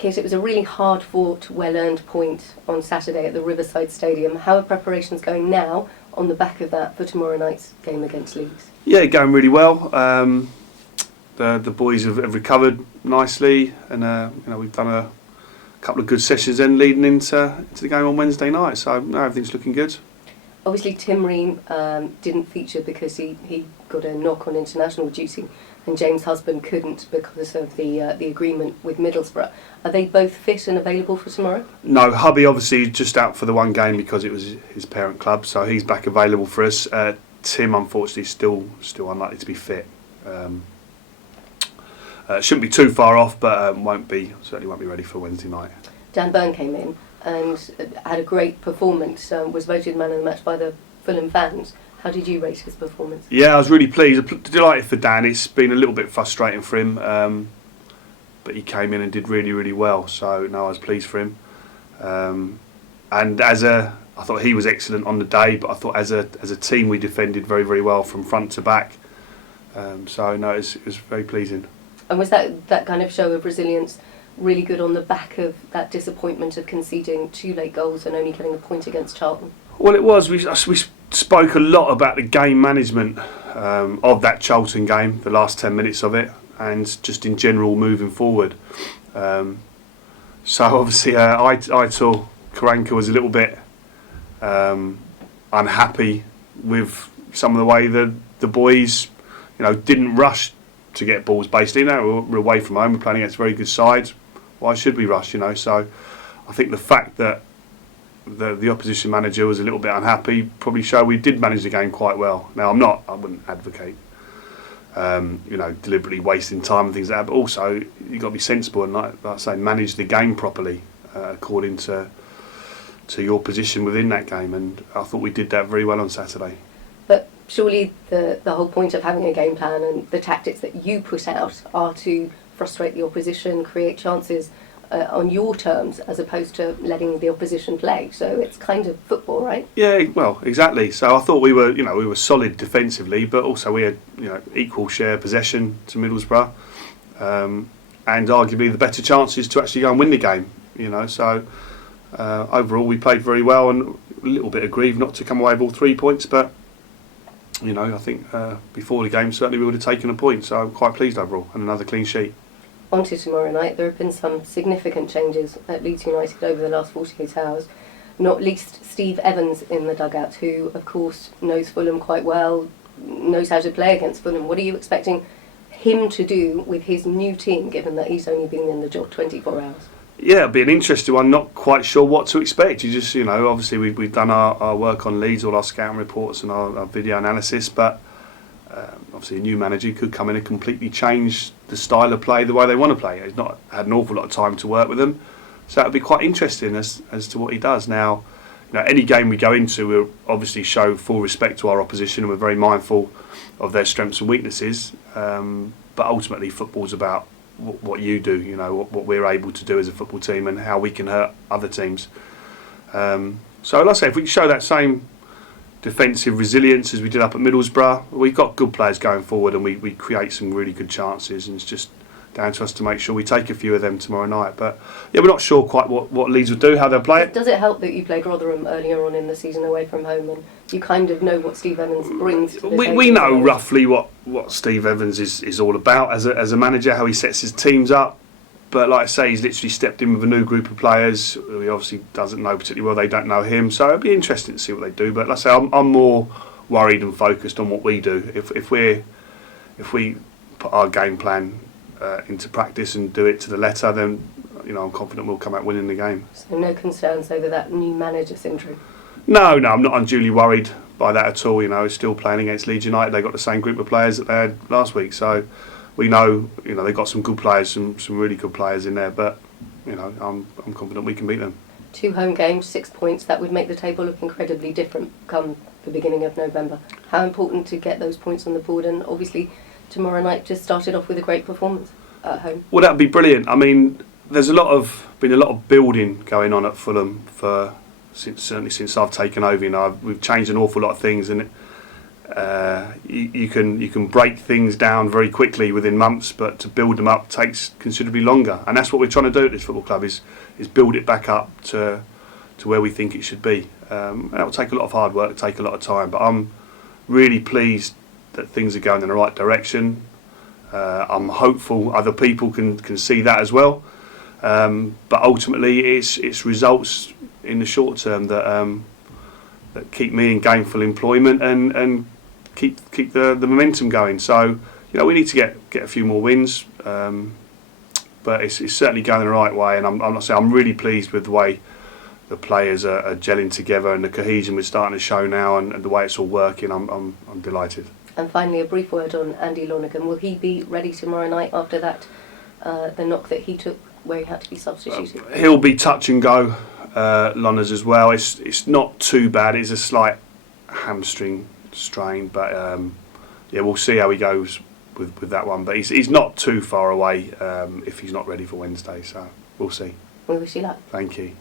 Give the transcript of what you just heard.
Kate, it was a really hard-fought, well-earned point on Saturday at the Riverside Stadium. How are preparations going now on the back of that for tomorrow night's game against Leeds? Yeah, going really well. The boys have recovered nicely, and we've done a couple of good sessions then leading into the game on Wednesday night. So no, everything's looking good. Obviously, Tim Ream didn't feature because he got a knock on international duty, and James Husband couldn't because of the agreement with Middlesbrough. Are they both fit and available for tomorrow? No, hubby obviously just out for the one game because it was his parent club, so he's back available for us. Tim, unfortunately, still unlikely to be fit. Shouldn't be too far off, but certainly won't be ready for Wednesday night. Dan Burn came in and had a great performance, was voted man of the match by the Fulham fans. How did you rate his performance? Yeah, I was really pleased. Delighted for Dan. It's been a little bit frustrating for him, but he came in and did really, really well. So no, I was pleased for him. And I thought he was excellent on the day, but I thought as a team we defended very, very well from front to back. So no, it was very pleasing. And was that kind of show of resilience really good on the back of that disappointment of conceding 2 late goals and only getting a point against Charlton? Well, it was. We spoke a lot about the game management of that Charlton game, the last 10 minutes of it, and just in general moving forward. So obviously Aitor Karanka was a little bit unhappy with some of the way the boys didn't rush to get balls. Basically, we're away from home, we're playing against very good sides. Why should we rush? So I think the fact that the opposition manager was a little bit unhappy probably showed we did manage the game quite well. Now I wouldn't advocate deliberately wasting time and things like that, but also you've got to be sensible and like I say, manage the game properly according to your position within that game, and I thought we did that very well on Saturday. But surely the whole point of having a game plan and the tactics that you put out are to frustrate the opposition, create chances on your terms, as opposed to letting the opposition play. So it's kind of football, right? Yeah, well, exactly. So I thought we were solid defensively, but also we had equal share possession to Middlesbrough, and arguably the better chances to actually go and win the game. So overall we played very well, and a little bit aggrieved not to come away with all 3 points, but I think before the game certainly we would have taken a point, so I'm quite pleased overall, and another clean sheet. On to tomorrow night. There have been some significant changes at Leeds United over the last 48 hours, not least Steve Evans in the dugout, who of course knows Fulham quite well, knows how to play against Fulham. What are you expecting him to do with his new team, given that he's only been in the job 24 hours? Yeah, it'll be an interesting one. Not quite sure what to expect. You just, obviously we've done our work on Leeds, all our scouting reports and our video analysis, but obviously a new manager could come in and completely change the style of play, the way they want to play. He's not had an awful lot of time to work with them, so it'll be quite interesting as to what he does. Now, any game we go into, we'll obviously show full respect to our opposition, and we're very mindful of their strengths and weaknesses. But ultimately, football's about what you do, what we're able to do as a football team and how we can hurt other teams. So like I say, if we can show that same defensive resilience as we did up at Middlesbrough, we've got good players going forward, and we create some really good chances, and it's just down to us to make sure we take a few of them tomorrow night. But yeah, we're not sure quite what Leeds will do, how they'll play it. Does it help that you played Rotherham earlier on in the season away from home, and you kind of know what Steve Evans brings to the table? We know roughly what Steve Evans is all about as a manager, how he sets his teams up. But like I say, he's literally stepped in with a new group of players. He obviously doesn't know particularly well. They don't know him, so it'll be interesting to see what they do. But like I say, I'm more worried and focused on what we do. If we put our game plan into practice and do it to the letter, then I'm confident we'll come out winning the game. So no concerns over that new manager syndrome? No, I'm not unduly worried by that at all. Still playing against Leeds United. They've got the same group of players that they had last week, so we know they've got some good players, some really good players in there, but I'm confident we can beat them. 2 home games, 6 points, that would make the table look incredibly different come the beginning of November. How important to get those points on the board, and obviously tomorrow night just started off with a great performance at home. Well, that'd be brilliant. I mean, there's been a lot of building going on at Fulham certainly since I've taken over. We've changed an awful lot of things, and you can break things down very quickly within months, but to build them up takes considerably longer. And that's what we're trying to do at this football club, is build it back up to where we think it should be. And that will take a lot of hard work, take a lot of time. But I'm really pleased that things are going in the right direction. I'm hopeful other people can see that as well. But ultimately, it's results in the short term that keep me in gainful employment and keep the momentum going. So we need to get a few more wins, but it's certainly going the right way. And I'm not saying I'm really pleased with the way the players are gelling together and the cohesion we're starting to show now, and the way it's all working. I'm delighted. And finally, a brief word on Andy Lonergan. Will he be ready tomorrow night after that the knock that he took, where he had to be substituted? He'll be touch and go, Loners as well. It's not too bad. It's a slight hamstring strain, but we'll see how he goes with that one. But he's not too far away if he's not ready for Wednesday. So we'll see. We wish you luck. Thank you.